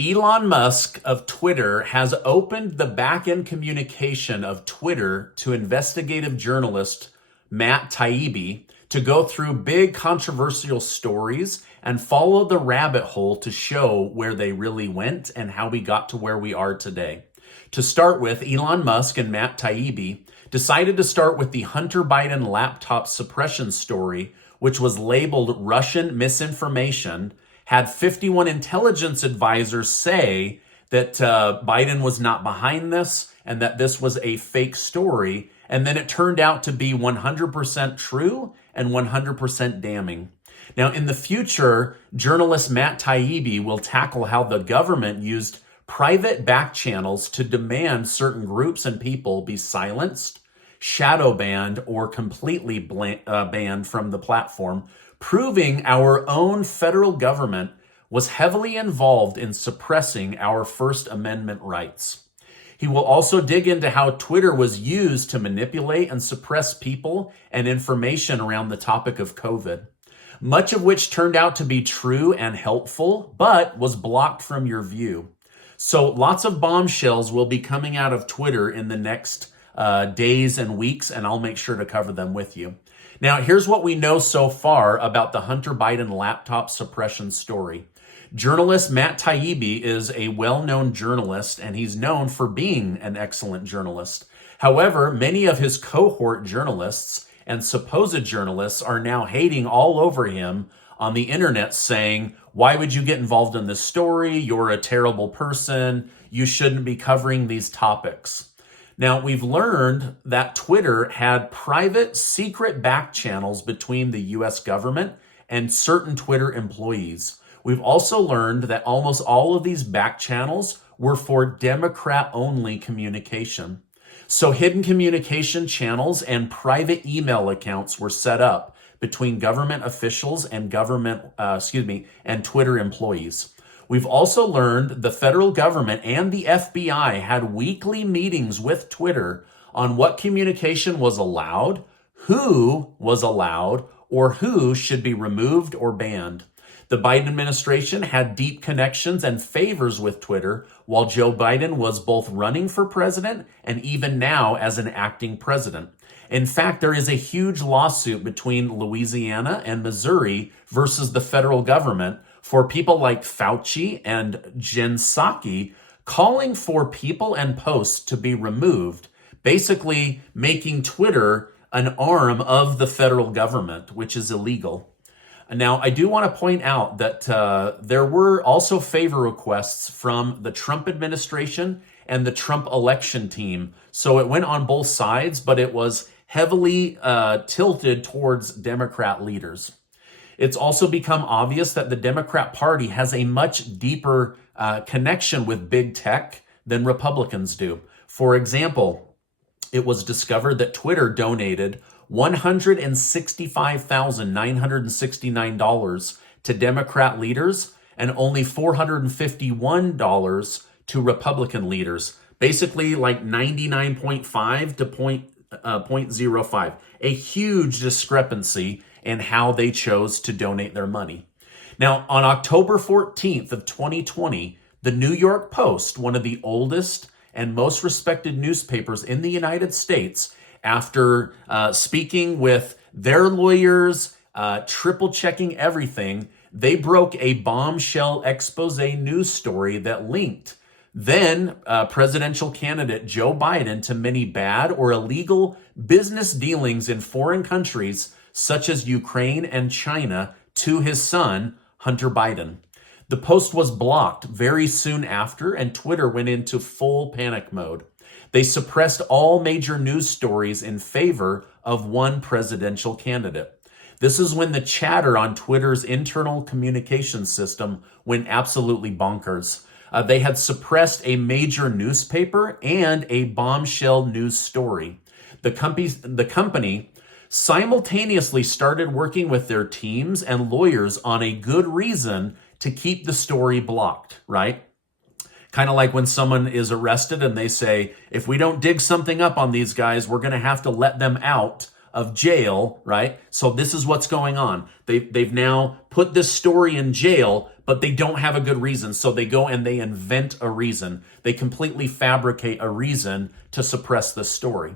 Elon Musk of Twitter has opened the back-end communication of Twitter to investigative journalist Matt Taibbi to go through big controversial stories and follow the rabbit hole to show where they really went and how we got to where we are today. To start with, Elon Musk and Matt Taibbi decided to start with the Hunter Biden Laptop Suppression story, which was labeled Russian misinformation, had 51 intelligence advisors say that Biden was not behind this and that this was a fake story. And then it turned out to be 100% true and 100% damning. Now, in the future, journalist Matt Taibbi will tackle how the government used private back channels to demand certain groups and people be silenced, shadow banned, or completely banned from the platform, proving our own federal government was heavily involved in suppressing our First Amendment rights. He will also dig into how Twitter was used to manipulate and suppress people and information around the topic of COVID, much of which turned out to be true and helpful, but was blocked from your view. So lots of bombshells will be coming out of Twitter in the next days and weeks, and I'll make sure to cover them with you. Now, here's what we know so far about the Hunter Biden laptop suppression story. Journalist Matt Taibbi is a well-known journalist, and he's known for being an excellent journalist. However, many of his cohort journalists and supposed journalists are now hating all over him on the internet, saying, "Why would you get involved in this story? You're a terrible person. You shouldn't be covering these topics." Now, we've learned that Twitter had private, secret back channels between the US government and certain Twitter employees. We've also learned that almost all of these back channels were for Democrat-only communication. So hidden communication channels and private email accounts were set up between government officials and and Twitter employees. We've also learned the federal government and the FBI had weekly meetings with Twitter on what communication was allowed, who was allowed, or who should be removed or banned. The Biden administration had deep connections and favors with Twitter, while Joe Biden was both running for president and even now as an acting president. In fact, there is a huge lawsuit between Louisiana and Missouri versus the federal government for people like Fauci and Jen Psaki calling for people and posts to be removed, basically making Twitter an arm of the federal government, which is illegal. Now, I do want to point out that there were also favor requests from the Trump administration and the Trump election team. So it went on both sides, but it was heavily tilted towards Democrat leaders. It's also become obvious that the Democrat Party has a much deeper connection with big tech than Republicans do. For example, it was discovered that Twitter donated $165,969 to Democrat leaders and only $451 to Republican leaders. Basically like 99.5 to 0.05. A huge discrepancy in how they chose to donate their money. Now, on October 14th of 2020, the New York Post, one of the oldest and most respected newspapers in the United States, after speaking with their lawyers, triple checking everything, they broke a bombshell expose news story that linked then presidential candidate Joe Biden to many bad or illegal business dealings in foreign countries such as Ukraine and China to his son, Hunter Biden. The post was blocked very soon after, and Twitter went into full panic mode. They suppressed all major news stories in favor of one presidential candidate. This is when the chatter on Twitter's internal communication system went absolutely bonkers. They had suppressed a major newspaper and a bombshell news story. The company simultaneously started working with their teams and lawyers on a good reason to keep the story blocked, right? Kind of like when someone is arrested and they say, if we don't dig something up on these guys, we're going to have to let them out of jail, right? So this is what's going on. They've now put this story in jail, but they don't have a good reason. So they go and they invent a reason. They completely fabricate a reason to suppress this story.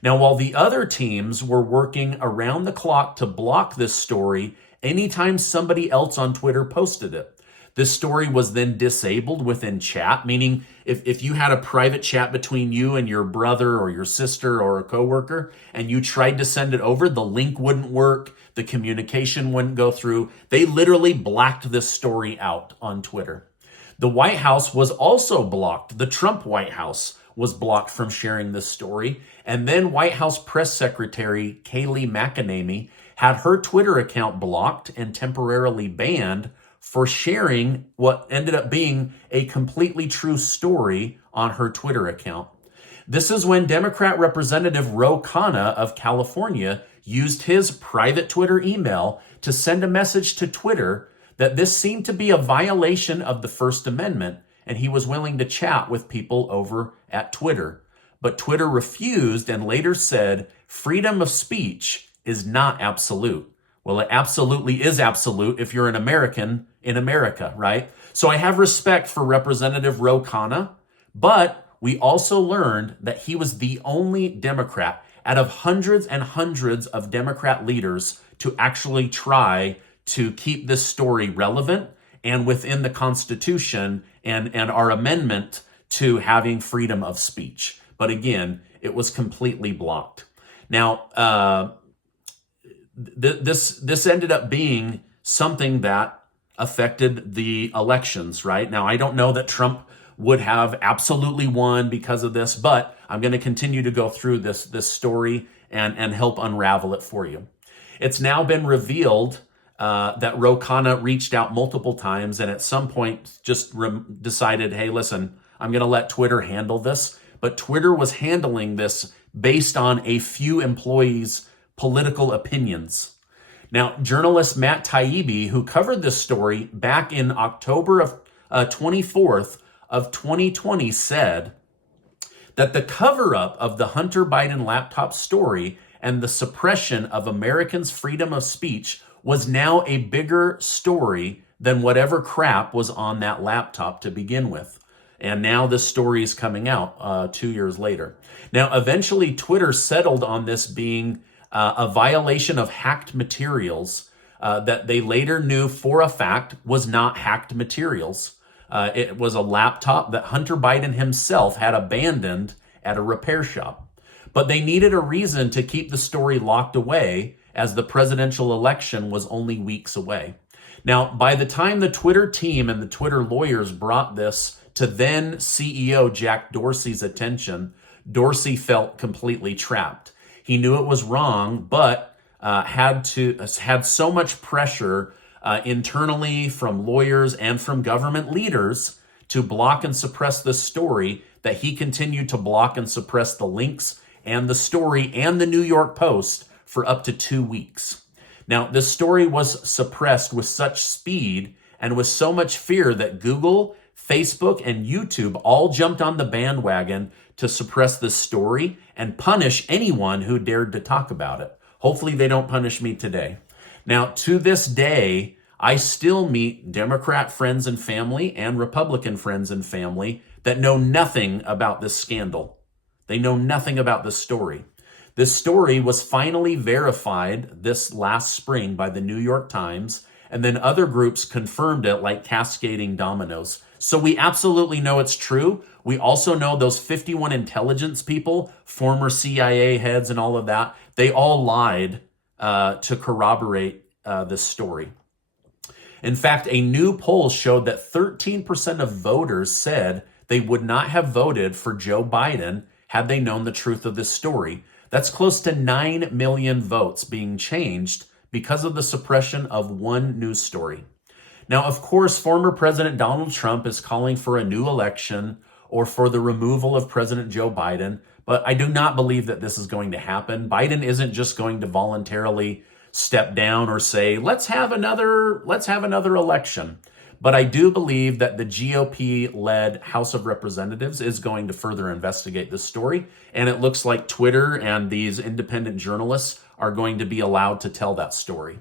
Now, while the other teams were working around the clock to block this story anytime somebody else on Twitter posted it. This story was then disabled within chat, meaning if you had a private chat between you and your brother or your sister or a coworker and you tried to send it over, the link wouldn't work, the communication wouldn't go through. They literally blacked this story out on Twitter. The White House was also blocked. The Trump White House was blocked from sharing this story. And then White House Press Secretary Kayleigh McEnany had her Twitter account blocked and temporarily banned for sharing what ended up being a completely true story on her Twitter account. This is when Democrat Representative Ro Khanna of California used his private Twitter email to send a message to Twitter that this seemed to be a violation of the First Amendment, and he was willing to chat with people over at Twitter. But Twitter refused and later said freedom of speech is not absolute. Well, it absolutely is absolute if you're an American in America, right? So I have respect for Representative Ro Khanna, but we also learned that he was the only Democrat out of hundreds and hundreds of Democrat leaders to actually try to keep this story relevant and within the Constitution and our amendment to having freedom of speech. But again, it was completely blocked. Now, this ended up being something that affected the elections, right? Now, I don't know that Trump would have absolutely won because of this, but I'm going to continue to go through this story and help unravel it for you. It's now been revealed that Ro Khanna reached out multiple times and at some point just decided, hey, listen, I'm going to let Twitter handle this. But Twitter was handling this based on a few employees' political opinions. Now, journalist Matt Taibbi, who covered this story back in October of 24th of 2020, said that the cover-up of the Hunter Biden laptop story and the suppression of Americans' freedom of speech was now a bigger story than whatever crap was on that laptop to begin with. And now this story is coming out 2 years later. Now, eventually, Twitter settled on this being a violation of hacked materials that they later knew for a fact was not hacked materials. It was a laptop that Hunter Biden himself had abandoned at a repair shop. But they needed a reason to keep the story locked away as the presidential election was only weeks away. Now, by the time the Twitter team and the Twitter lawyers brought this to then CEO Jack Dorsey's attention, Dorsey felt completely trapped. He knew it was wrong, but had so much pressure internally from lawyers and from government leaders to block and suppress this story that he continued to block and suppress the links and the story and the New York Post for up to 2 weeks. Now, this story was suppressed with such speed and with so much fear that Google, Facebook, and YouTube all jumped on the bandwagon to suppress this story and punish anyone who dared to talk about it. Hopefully they don't punish me today. Now, to this day, I still meet Democrat friends and family and Republican friends and family that know nothing about this scandal. They know nothing about this story. This story was finally verified this last spring by the New York Times, and then other groups confirmed it like cascading dominoes. So we absolutely know it's true. We also know those 51 intelligence people, former CIA heads and all of that, they all lied to corroborate this story. In fact, a new poll showed that 13% of voters said they would not have voted for Joe Biden had they known the truth of this story. That's close to 9 million votes being changed because of the suppression of one news story. Now, of course, former President Donald Trump is calling for a new election or for the removal of President Joe Biden, but I do not believe that this is going to happen. Biden isn't just going to voluntarily step down or say, let's have another election. But I do believe that the GOP-led House of Representatives is going to further investigate this story, and it looks like Twitter and these independent journalists are going to be allowed to tell that story.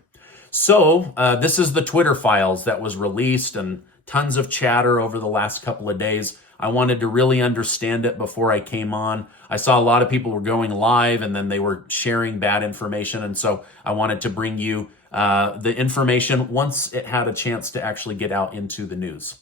So this is the Twitter files that was released, and tons of chatter over the last couple of days. I wanted to really understand it before I came on. I saw a lot of people were going live and then they were sharing bad information. And so I wanted to bring you the information once it had a chance to actually get out into the news.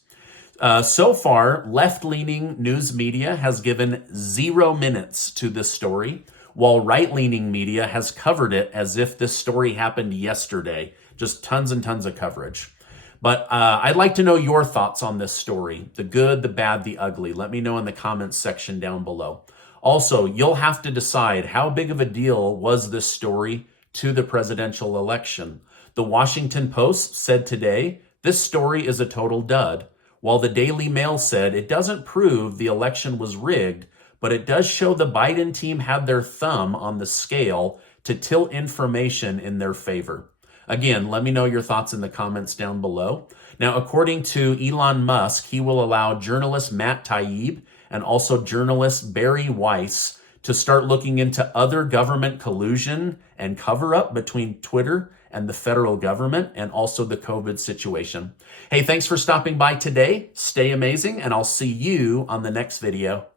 So far, left-leaning news media has given 0 minutes to this story, while right-leaning media has covered it as if this story happened yesterday. Just tons and tons of coverage. But I'd like to know your thoughts on this story, the good, the bad, the ugly. Let me know in the comments section down below. Also, you'll have to decide how big of a deal was this story to the presidential election. The Washington Post said today, this story is a total dud, while the Daily Mail said it doesn't prove the election was rigged, but it does show the Biden team had their thumb on the scale to tilt information in their favor. Again, let me know your thoughts in the comments down below. Now, according to Elon Musk, he will allow journalist Matt Taibbi and also journalist Barry Weiss to start looking into other government collusion and cover-up between Twitter and the federal government and also the COVID situation. Hey, thanks for stopping by today. Stay amazing, and I'll see you on the next video.